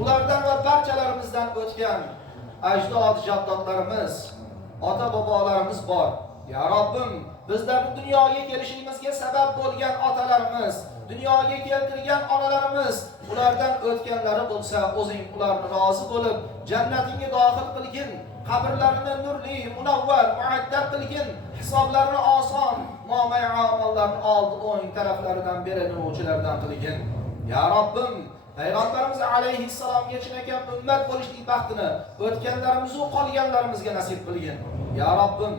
ulardan va barchalarimizdan o'tgan ajdod jaddodlarimiz, ota bobolarimiz bor. Ya Robbim, bizlarning dunyoga kelishimizga sabab bo'lgan otalarimiz, dunyoga keltirgan onalarimiz, ulardan o'tganlari bo'lsa, o'zing ularni rozi bo'lib, jannatingga dohil qilgin, qabrlarini nurli, munavvar, muaddab qilgin, hisoblarini oson, muomala amallarni oldi o'ng taraflaridan beriluvchilardan qilgin. Ya Robbim, Peygamberimiz aleyhisselamga chinakam ummat bo'lishlik baxtini o'tganlarimiz va qolganlarimizga nasib qilgin. Ya Robbim,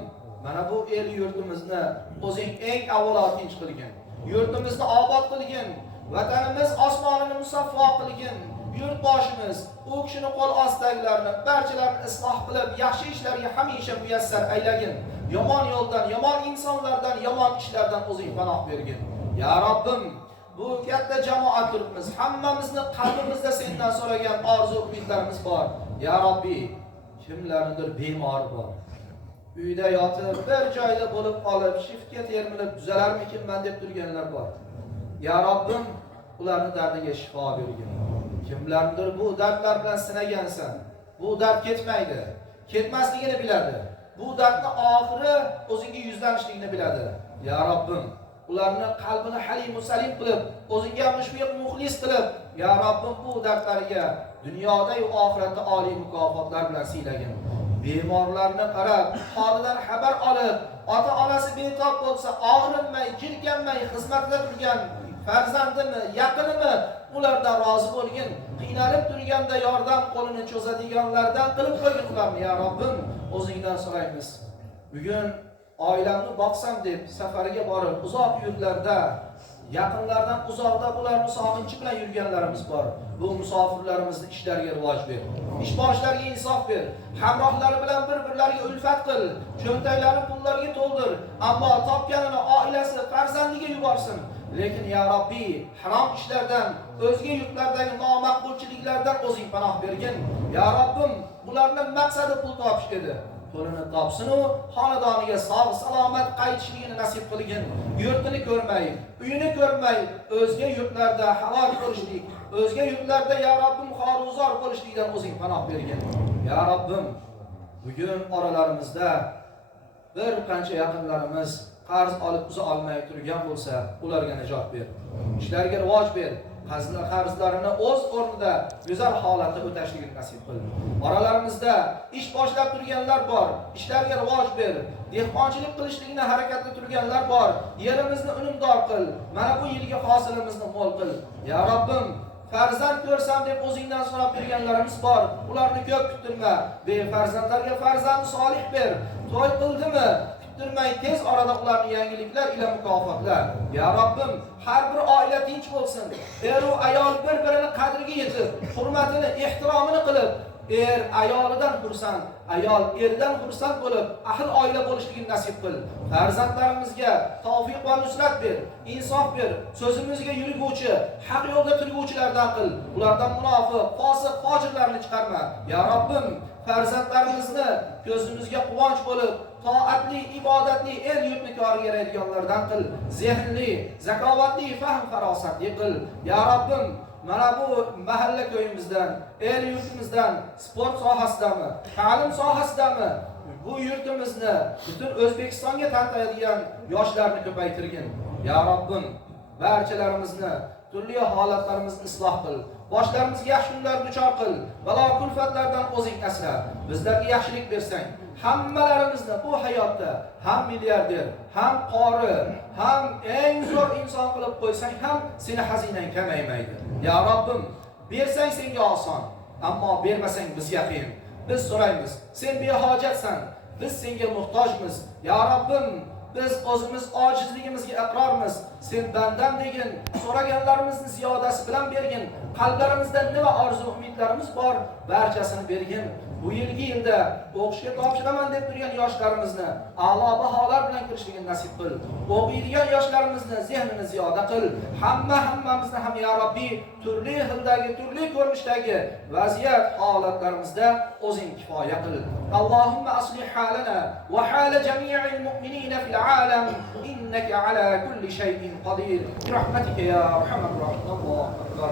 mana bu el yurtimizni o'zing eng avvalo tinch qilgin. Yurtimizni obod qilgin, vatanimiz osmonini musaffo qilgin. Yurtboshimiz, u kishini qo'l ostidagilarni barchalarini isloh qilib, yaxshi ishlarga hamisha muyassar aylagin. Yomon yo'ldan, yomon insonlardan, yomon ishlardan o'zing panoh bergin. Ya Robbim, bu katta jamoat turibmiz. Hammamizni qalbimizda sendan so'ragan orzu-umidlarimiz bor. Ya Robbi, kimlarnidir bemor bor. Uyda yotib, bir joyda bo'lib qolib, shiftga termilib tuzalarmikinman deb turganlar bor. Ya Robbim, ularning dardiga shifo bergin. Kimlardir bu dardlar bilan sinagansan. Bu dard ketmaydi. Ketmasligini biladi. Bu dardning oxiri o'zingga yuzlanishligini biladi. Ya Robbim, ularni qalbini halim salim qilib, o'zingga mushfiq muxlis qilib, ya Robbim bu dardlarga dunyoda va oxiratda oliy mukofotlar bilan siylagin. Bemorlarni qarab, holidan xabar olib, ota-onasi betob bo'lsa, og'rinmay, jirkanmay xizmatda turgan farzandimi, yaqinimi, ulardan rozi bo'lgin. Qiynalib turganda yordam qo'lini cho'zadiganlardan qilib qo'ygin ularni. Ya Robbim, o'zingdan so'raymiz. Bugun oilamni boqsam deb safarga borib, uzoq yurtlarda, yaqinlardan uzoqda ularni sog'inchi bilan yurganlarimiz bor. Bu musofirlarimizni ishlariga rivoj ber. Ishboshlariga insof ber. Hamrohlari bilan bir-birlariga ulfat qil. Cho'ntaklarini pullarga to'ldir. Ammo topganini oilasi, farzandiga yuborsin. Lekin ya Robbi, harom ishlardan, o'zga yurtlardagi nomaqbulchiliklardan o'zing panoh bergin. Ya Robbim, bularning maqsadi pul topish edi. Pulini topsin u xonadoniga sog' salomat qaytishligini nasib qilgin. Yurtini ko'rmay, uyini ko'rmay, o'zga yurtlarda halok bo'lishlik, o'zga yurtlarda ya Robbim xoruzor bo'lishlikdan o'zing panoh bergin. Ya Robbim, bugun oralarimizda bir qancha yaqinlarimiz qarz olib uza olmay turgan bo'lsa, ularga najot ber. Ishlariga rivoj ber. Qarzlarini o'z o'rnida go'zal holatda o'tashligini nasib qil. Oralarimizda ish boshlab turganlar bor, ishlariga rivoj ber. Dehqonchilik qilishlikni harakatda turganlar bor. Yerimizni unumdor qil. Mana bu yilgi hosilimizni mo'l qil. Ya Robbim, farzand ko'rsam deb o'zingdan so'rab berganlarimiz bor. Ularni ko'p kuttirma. Befarzandlarga farzand solih ber. To'y qildimi? Kuttirmay tez orada ularni yangiliklar ila mukofotlar. Ya Robbim, har bir oila tinch bo'lsin. Er va ayol bir-birini qadriga yetib, hurmatini, ehtiromini qilib, er ayolidan xursand, ayol erdan xursand bo'lib, ahil oila bo'lishligini nasib qil. Farzandlarimizga tavfiq va nusrat ber, insof ber, so'zimizga yurguvchi, haq yo'lda turguvchilardan qil. Ulardan munofiq, fosiq, fojirlarni chiqarma. Ya Robbim, farzandlarimizni ko'zimizga quvonch bo'lib, toatli, ibodatli, el yurtni koriga yaraydiganlardan qil. Zehnli, zakovatli, fahm farosatli qil. Ya Robbim, mana bu mahalla ko'yimizdan, el yurtimizdan, sport sohasidami, ta'lim sohasidami, bu yurtimizni butun O'zbekistonga tanitadigan yoshlarni ko'paytirgin. Ya Robbim, barchalarimizni turli holatlarimizni isloh qil. Boshlarimizga yaxshi kunlar duchor qil. Balo kulfatlardan o'zing asra. Bizlarga yaxshilik bersang, hammalarimizni bu hayotda ham milliarder, ham qori, ham eng zo'r inson qilib qo'ysang ham seni xazinang kamaymaydi. Ya Robbim, bersang senga oson, ammo bermasang bizga qiyin. Biz so'raymiz, sen behojatsan, biz senga muhtojmiz. Ya Robbim, biz o'zimiz ojizligimizga iqrormiz. Sen bandam degin, so'raganlarimizni ziyodasi bilan bergin. Qalblarimizda nima orzu umidlarimiz bor, barchasini bergin. Bu yilgi yilda o'qishga topshiraman deb turgan yoshlarimizni a'lo baholar bilan kirishligini nasib qil. O'qiydigan yoshlarimizni zehnini ziyoda qil. Hammamizni ham ya Robbi turli xildagi, turli ko'rinishdagi vaziyat holatlarimizda o'zing kifoya qil. Allohumma aslih halana va hala jami'il mu'minina fil alam innaka ala kulli shay'in qodir. Rahmatika ya arhamar rahimin. Allohu akbar.